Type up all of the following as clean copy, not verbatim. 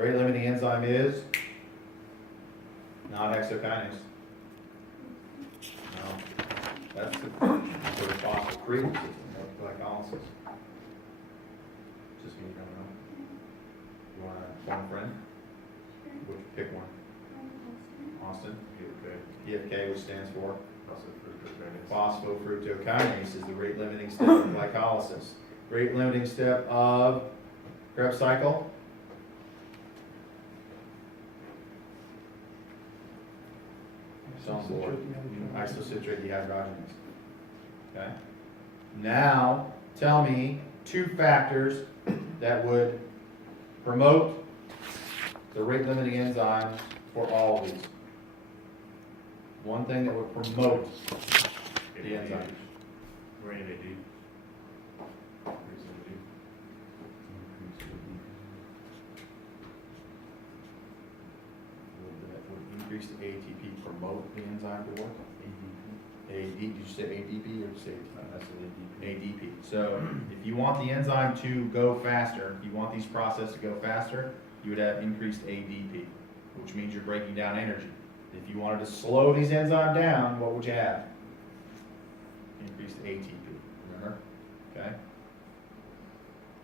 Rate limiting enzyme is non-hexokinase. No, that's the phosphocreatine system, no glycolysis. Just me, I don't know. You want to phone a friend? Pick one. Austin. PFK, which stands for phosphofructokinase, is the rate limiting step of glycolysis. Rate limiting step of Krebs cycle. It's on board. Isocitrate dehydrogenase. Okay. Now, tell me two factors that would promote the rate limiting enzyme for all of these. One thing that would promote the enzyme. Would increase the ATP promote the enzyme to work? AD, did you say ADP or did you say that's ADP? So if you want the enzyme to go faster, if you want these processes to go faster, you would have increased ADP, which means you're breaking down energy. If you wanted to slow these enzymes down, what would you have? Increased ATP, remember? Okay?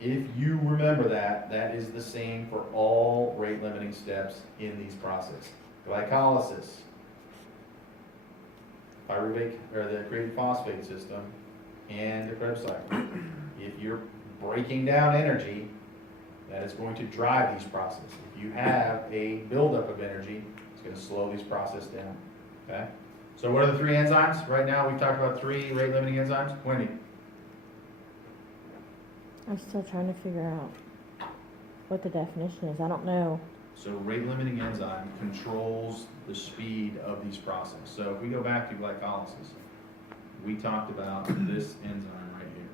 If you remember that, that is the same for all rate limiting steps in these processes. Glycolysis, pyruvate, or the creatine phosphate system, and the Krebs cycle. If you're breaking down energy, that is going to drive these processes. If you have a buildup of energy, it's going to slow these processes down. Okay? So what are the three enzymes? Right now we've talked about three rate limiting enzymes. Wendy? I'm still trying to figure out what the definition is. I don't know. So rate limiting enzyme controls the speed of these processes. So if we go back to glycolysis, we talked about this enzyme right here.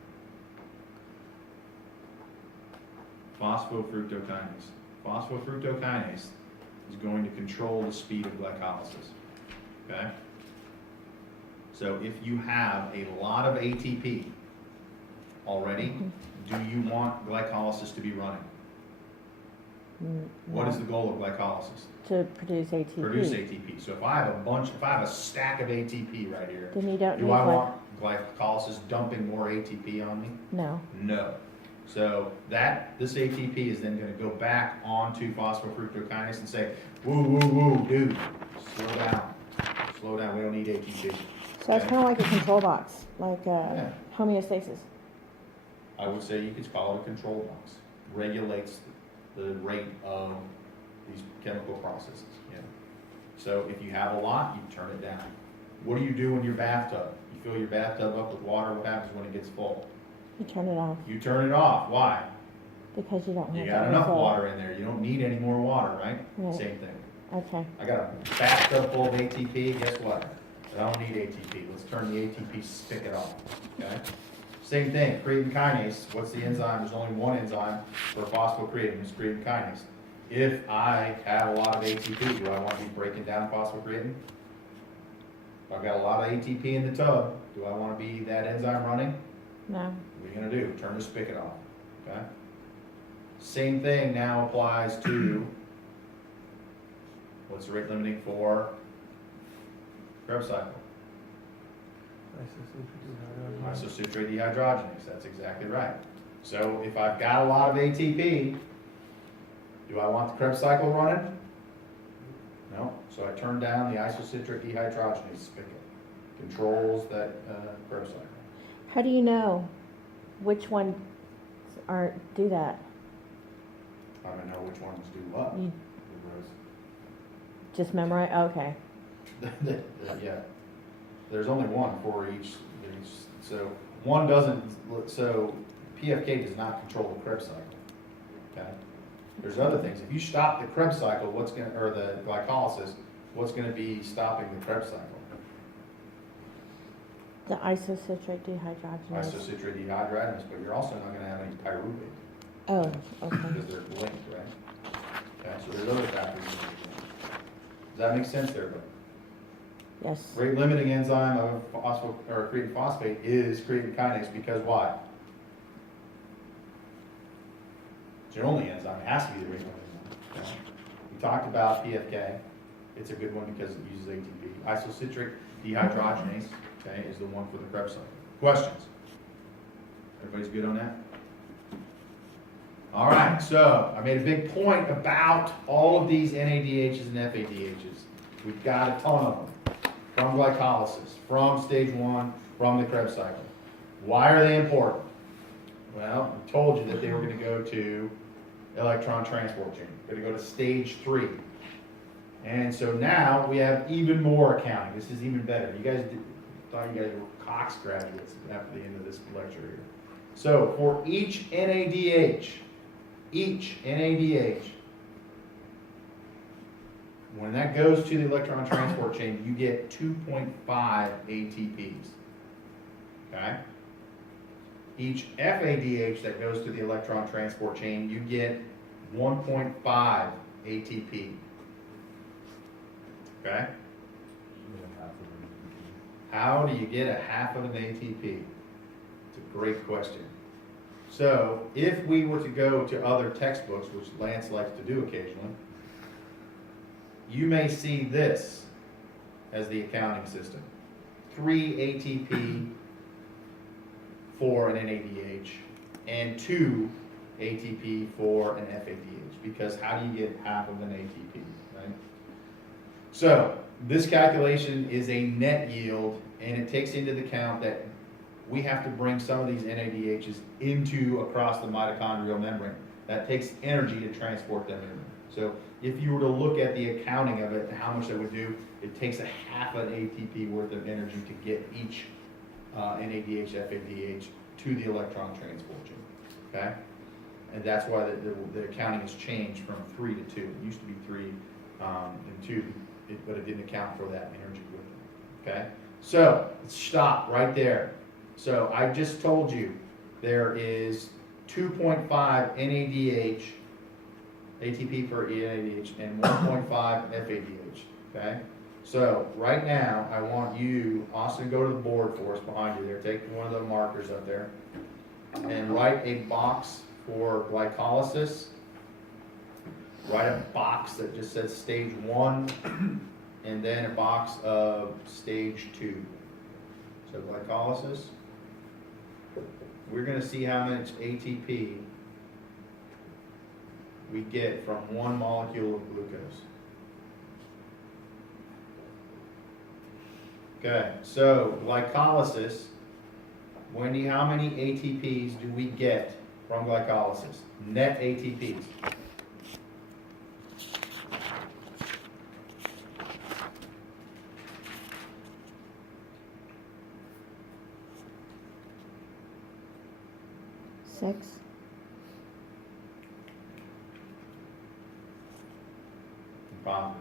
Phosphofructokinase. Phosphofructokinase is going to control the speed of glycolysis. Okay? So if you have a lot of ATP already, do you want glycolysis to be running? What is the goal of glycolysis? To produce ATP. Produce ATP. So if I have a stack of ATP right here, Then you don't do need I want glycolysis dumping more ATP on me? No. No. So this ATP is then going to go back onto phosphofructokinase and say, woo, woo, woo, dude, slow down. Slow down, we don't need ATP. So it's kind of like a control box, like homeostasis. I would say you could call it a control box. Regulates the rate of these chemical processes. Yeah. So if you have a lot, you turn it down. What do you do in your bathtub? You fill your bathtub up with water. What happens when it gets full? You turn it off. You turn it off. Why? Because you don't have You got enough water in there. You don't need any more water, right? Right. Same thing. Okay. I got a bathtub full of ATP. Guess what? I don't need ATP. Let's turn the ATP spigot off. Okay. Same thing, creatine kinase. What's the enzyme? There's only one enzyme for phosphocreatine, it's creatine kinase. If I have a lot of ATP, do I want to be breaking down phosphocreatine? If I've got a lot of ATP in the tub, do I want to be that enzyme running? No. What are you going to do? Turn the spigot off. Okay. Same thing now applies to what's the rate limiting for Krebs cycle? Isocitrate dehydrogenase, that's exactly right. So if I've got a lot of ATP, do I want the Krebs cycle running? No, so I turn down the isocitrate dehydrogenase spigot. Controls that Krebs cycle. How do you know which ones do that? I don't know which ones do what. You just memorize? Okay. Yeah. There's only one for each. So one doesn't. So PFK does not control the Krebs cycle. Okay. There's other things. If you stop the Krebs cycle, or the glycolysis, what's going to be stopping the Krebs cycle? The isocitrate dehydrogenase. Isocitrate dehydrogenase, but you're also not going to have any pyruvate. Oh, okay. Because they're linked, right? Okay. So there's other factors. Does that make sense there, buddy? Yes. Rate limiting enzyme of creatine phosphate is creatine kinase because why? It's the only enzyme. It has to be the rate limiting enzyme. Okay. We talked about PFK. It's a good one because it uses ATP. Isocitric dehydrogenase, okay, is the one for the Krebs cycle. Questions? Everybody's good on that? All right, so I made a big point about all of these NADHs and FADHs. We've got a ton of them from glycolysis, from stage 1, from the Krebs cycle. Why are they important? Well, I told you that they were going to go to electron transport chain. Going to go to stage 3. And so now we have even more accounting. This is even better. You guys thought you guys were Cox graduates after the end of this lecture here. So for each NADH, when that goes to the electron transport chain, you get 2.5 ATPs. Okay? Each FADH that goes to the electron transport chain, you get 1.5 ATP. Okay? How do you get a half of an ATP? It's a great question. So, if we were to go to other textbooks, which Lance likes to do occasionally, you may see this as the accounting system. 3 ATP for an NADH and 2 ATP for an FADH. Because how do you get half of an ATP, right? So, this calculation is a net yield, and it takes into account that we have to bring some of these NADHs across the mitochondrial membrane. That takes energy to transport them in. So if you were to look at the accounting of it and how much that would do, it takes a half an ATP worth of energy to get each NADH, FADH to the electron transport chain. Okay? And that's why the accounting has changed from 3 to 2. It used to be 3 and 2, but it didn't account for that energy with it. Okay? So let's stop right there. So I just told you there is 2.5 NADH, ATP per NADH, and 1.5 FADH, okay? So right now, I want you, Austin, go to the board for us behind you there. Take one of the markers up there and write a box for glycolysis. Write a box that just says stage 1 and then a box of stage 2. So glycolysis. We're going to see how much ATP we get from 1 molecule of glucose. Okay, so glycolysis, Wendy, how many ATPs do we get from glycolysis? Net ATPs. Six. Bob.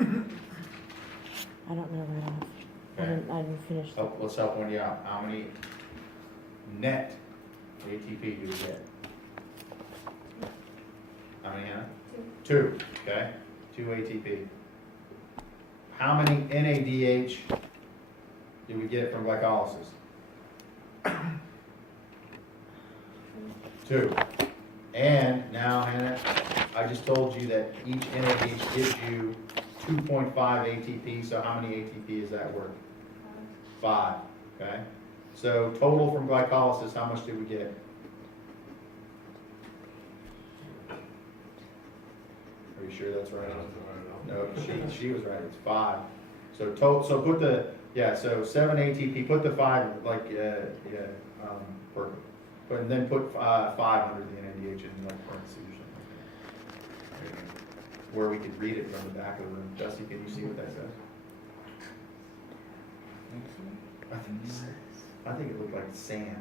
I don't know right off. Okay. I didn't finish. Let's help Wendy out. How many net ATP do we get? How many, Hannah? 2. Okay, 2 ATP. How many NADH do we get from glycolysis? 2. And now, Hannah, I just told you that each NADH gives you 2.5 ATP, so how many ATP is that worth? 5, okay? So total from glycolysis, how much did we get? Are you sure that's right? No, she was right, it's 5. So so put the, so 7 ATP, put the 5, perfect. But and then put 5 under the NADH in like parentheses or something like that. Where we could read it from the back of the room. Dusty, can you see what that says? I think it looked like sand.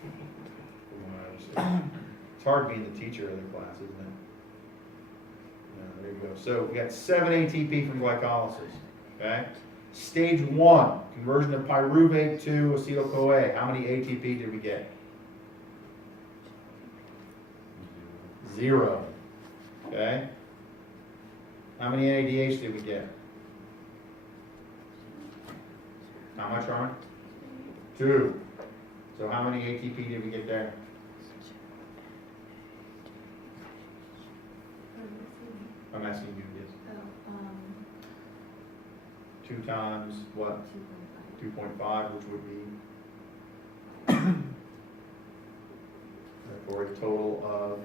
From what I understand. It's hard being the teacher of the class, isn't it? Yeah, there you go. So we got 7 ATP from glycolysis. Okay. Stage 1, conversion of pyruvate to acetyl-CoA. How many ATP did we get? 0. Okay. How many NADH did we get? How much, Ron? 2. So how many ATP did we get there? asking you, yes. Oh, 2 times what? 2.5. 2.5, which would be for a total of,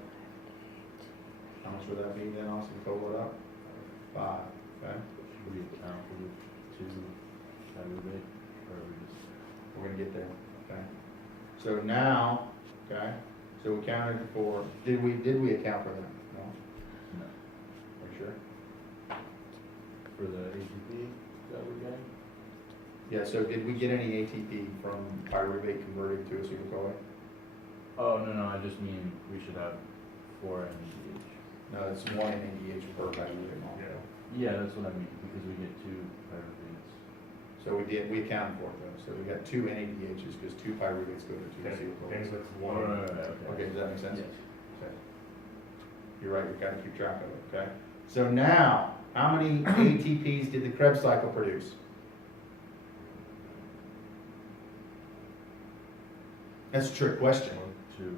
how much would that be then, Austin, total it up? 5, okay? Should we account for the 2 that we make, or we just? We're gonna get there, okay? So now, okay, so we counted for, did we account for that? No? No. Are you sure? For the ATP that we're getting? Yeah, so did we get any ATP from pyruvate converted to acetylcholine? Oh, no, I just mean we should have 4 NADH. No, it's 1 NADH per pyruvate molecule. Yeah, that's what I mean, because we get 2 pyruvates. So we accounted for it though, so we got 2 NADHs because 2 pyruvates go to 2 acetylcholine. Things like Oh, one. Okay, does that make sense? Yes. Okay. You're right, we gotta keep track of it, okay? So now, how many ATPs did the Krebs cycle produce? That's a trick question. 2.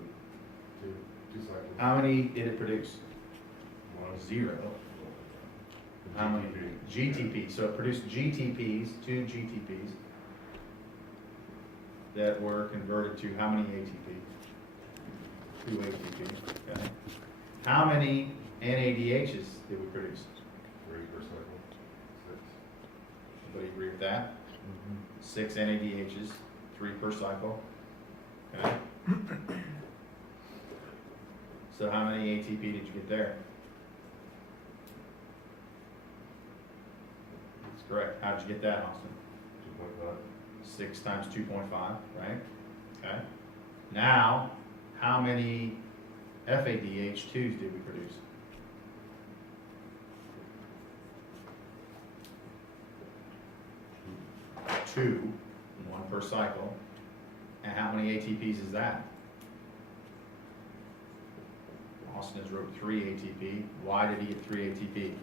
2 cycles. How many did it produce? 1. 0. How many? GTPs, so it produced GTPs, 2 GTPs that were converted to how many ATP? 2 ATP, okay? How many NADHs did we produce? 3 per cycle. 6. Everybody agree with that? Mm-hmm. 6 NADHs, 3 per cycle, okay? So how many ATP did you get there? That's correct. How did you get that, Austin? 2.5. 6 times 2.5, right? Okay. Now, how many FADH2s did we produce? 2, 1 per cycle. And how many ATPs is that? Austin has wrote 3 ATP. Why did he get 3 ATP?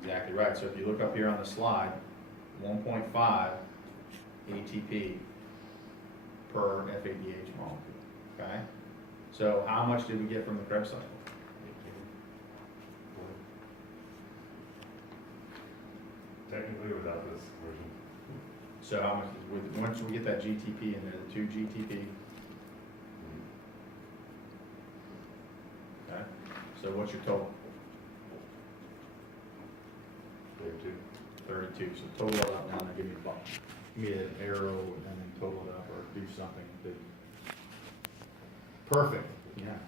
Exactly right. So if you look up here on the slide, 1.5 ATP per FADH molecule, okay? So how much did we get from the Krebs cycle? 18. Technically without this version. So how much, once we get that GTP in there, the 2 GTP, okay? So what's your total? 32. 32, so total it up now, and give me a bump. Give me an arrow and then total it up or do something. Perfect, yeah.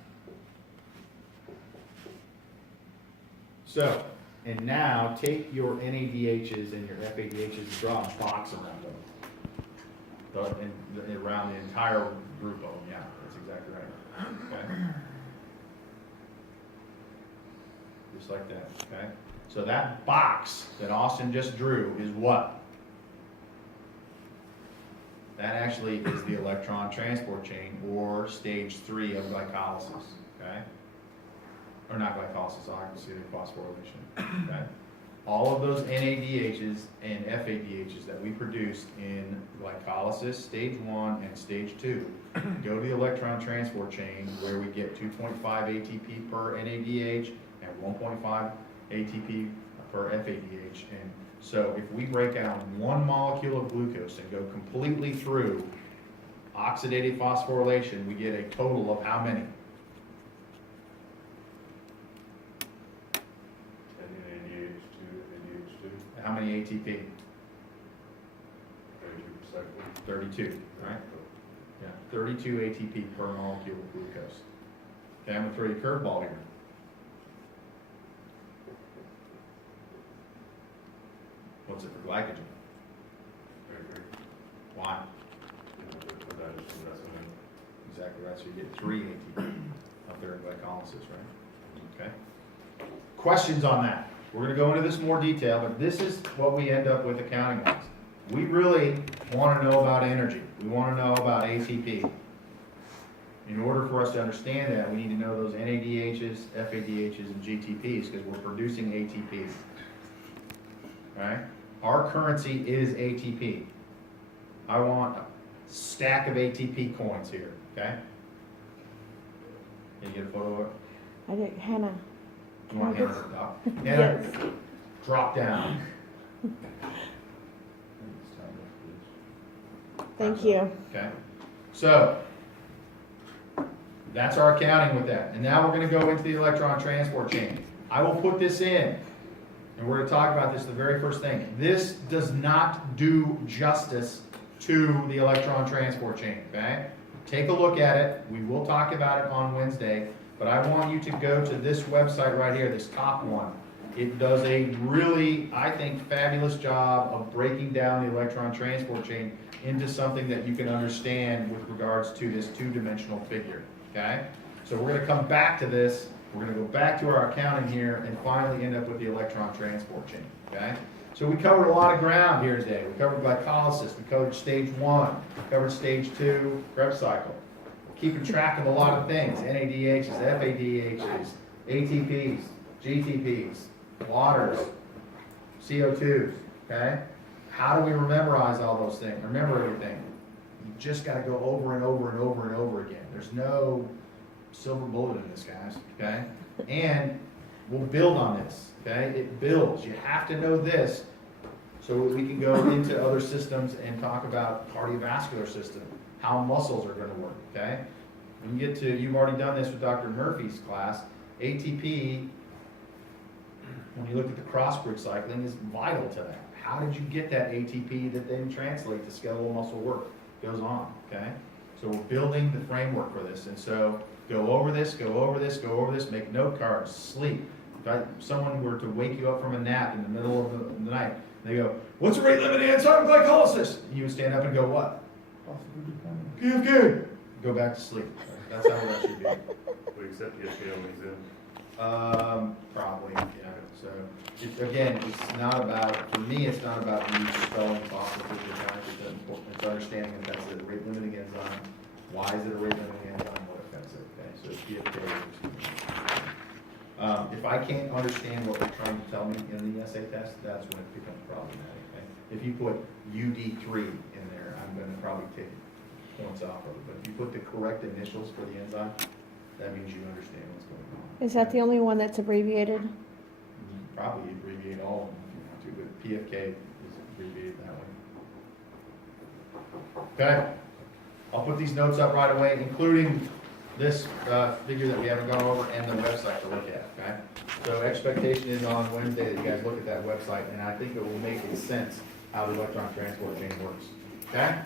So, and now take your NADHs and your FADHs and draw a box around them. Around the entire group of them, yeah, that's exactly right, okay? Just like that, okay? So that box that Austin just drew is what? That actually is the electron transport chain, or stage 3 of glycolysis, okay? Or not glycolysis, oxygenated phosphorylation, okay? All of those NADHs and FADHs that we produced in glycolysis, stage 1 and stage 2, go to the electron transport chain where we get 2.5 ATP per NADH and 1.5 ATP per FADH. And so if we break down 1 molecule of glucose and go completely through oxidative phosphorylation, we get a total of how many? 10 ADH2, ADH2. How many ATP? 32 per cycle. 32, right? Yeah, 32 ATP per molecule of glucose. Okay, I'm gonna throw you a curveball here. What's it for glycogen? 33. Why? For digestion, that's what I Exactly right, so you get 3 ATP up there in glycolysis, right? Okay. Questions on that? We're gonna go into this in more detail, but this is what we end up with accounting wise. We really wanna know about energy. We wanna know about ATP. In order for us to understand that, we need to know those NADHs, FADHs, and GTPs, because we're producing ATP. Right? Our currency is ATP. I want a stack of ATP coins here, okay? Can you get a photo of it? I did, Hannah, You want to enter, enter, Yes. drop down. Thank you. Okay, so that's our accounting with that. And now we're gonna go into the electron transport chain. I will put this in, and we're gonna talk about this the very first thing. This does not do justice to the electron transport chain, okay? Take a look at it. We will talk about it on Wednesday, but I want you to go to this website right here, this top one. It does a really, I think, fabulous job of breaking down the electron transport chain into something that you can understand with regards to this two-dimensional figure, okay? So we're gonna come back to this, we're gonna go back to our accounting here and finally end up with the electron transport chain, okay? So we covered a lot of ground here today. We covered glycolysis, we covered stage 1, covered stage 2, Krebs cycle. Keeping track of a lot of things, NADHs, FADHs, ATPs, GTPs, waters, CO2s, okay? How do we memorize all those things? Remember everything. You just got to go over and over and over and over again. There's no silver bullet in this, guys, okay? And we'll build on this, okay? It builds. You have to know this so we can go into other systems and talk about cardiovascular system, how muscles are going to work, okay? When you get to, you've already done this with Dr. Murphy's class, ATP, when you look at the crossbridge cycling, is vital to that. How did you get that ATP that then translates to skeletal muscle work? Goes on, okay? So we're building the framework for this, and so go over this, go over this, go over this, make note cards, sleep. If someone were to wake you up from a nap in the middle of the night, they go, "What's the rate limiting enzyme glycolysis?" And you would stand up and go, "What?" PFK. Go back to sleep. That's how that should be. We accept PFK only then. Probably, yeah. So, again, it's not about, for me, it's not about me spelling phosphatidylic. It's understanding that that's a rate limiting enzyme. Why is it a rate limiting enzyme? What affects it? Okay, so it's PFK. If I can't understand what they're trying to tell me in the essay test, that's when it becomes problematic. Okay? If you put UD3 in there, I'm going to probably take points off of it. But if you put the correct initials for the enzyme, that means you understand what's going on. Is that the only one that's abbreviated? Probably abbreviate all of them if you want to, but PFK is abbreviated that way. Okay, I'll put these notes up right away, including this figure that we haven't gone over and the website to look at, okay? So expectation is on Wednesday that you guys look at that website, and I think it will make sense how the electron transport chain works, okay?